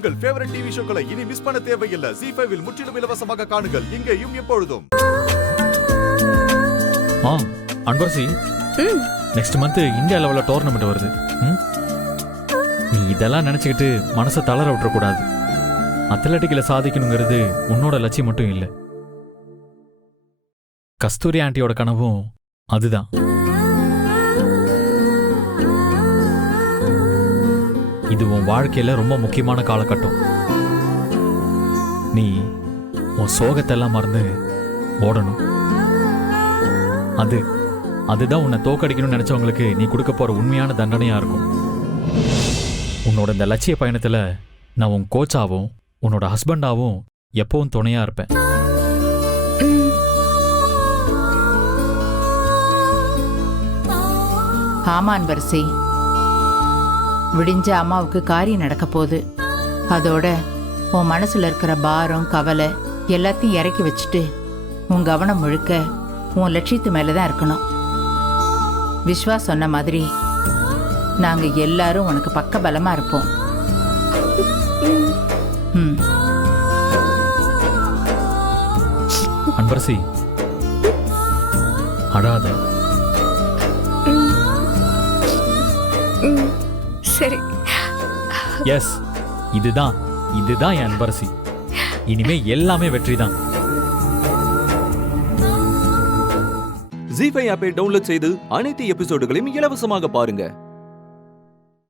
உங்கள் favourite TV ஷோக்களை இனி miss பண்ண தேவையில்லை. ZEE5 இல் முற்றிலும் இலவசமாக காணுங்கள். இங்கேயும் எப்பொழுதும். அன்பரசி, நெக்ஸ்ட் மந்த் இந்தியா லெவல்ல டோர்னமெண்ட் வருது. நீ இதெல்லாம் நினைச்சுக்கிட்டு மனசை தளர விட்டுறக்கூடாது. அத்லெட்டிக்ல சாதிக்கணுங்கிறது உன்னோட லட்சியம் மட்டும் இல்லை. கஸ்தூரி ஆண்டியோட கனவும் அதுதான். இது உன் வாழ்க்கையில ரொம்ப முக்கியமான காலகட்டம். நீ உன் சோகத்தெல்லாம் மறந்து ஓடணும். அதுதான் உன்னை தோக்கடிக்கணும்னு நினைச்சவங்களுக்கு நீ கொடுக்க போற உண்மையான தண்டனையா இருக்கும். உன்னோட இந்த லட்சிய பயணத்துல நான் உன் கோச்சாவும் உன்னோட ஹஸ்பண்டாவும் எப்பவும் துணையா இருப்பேன். ஆமா அன்பரசி, விடிஞ்ச அம்மாவுக்கு காரியம் நடக்க போகுது. அதோட உன் மனசுல இருக்கிற பாரம் கவலை எல்லாத்தையும் இறக்கி வச்சுட்டு உன் கவனம் முழுக்க உன் லட்சியத்து மேலதான் இருக்கணும். விஸ்வா சொன்ன மாதிரி நாங்க எல்லாரும் உனக்கு பக்க பலமா இருப்போம். அன்பரசி, அழாத. சரி. எஸ், இதுதான் என் அன்பரசி. இனிமே எல்லாமே வெற்றிதான். ZEE5 ஆப்பை டவுன்லோட் செய்து அனைத்து எபிசோடுகளையும் இலவசமாக பாருங்க.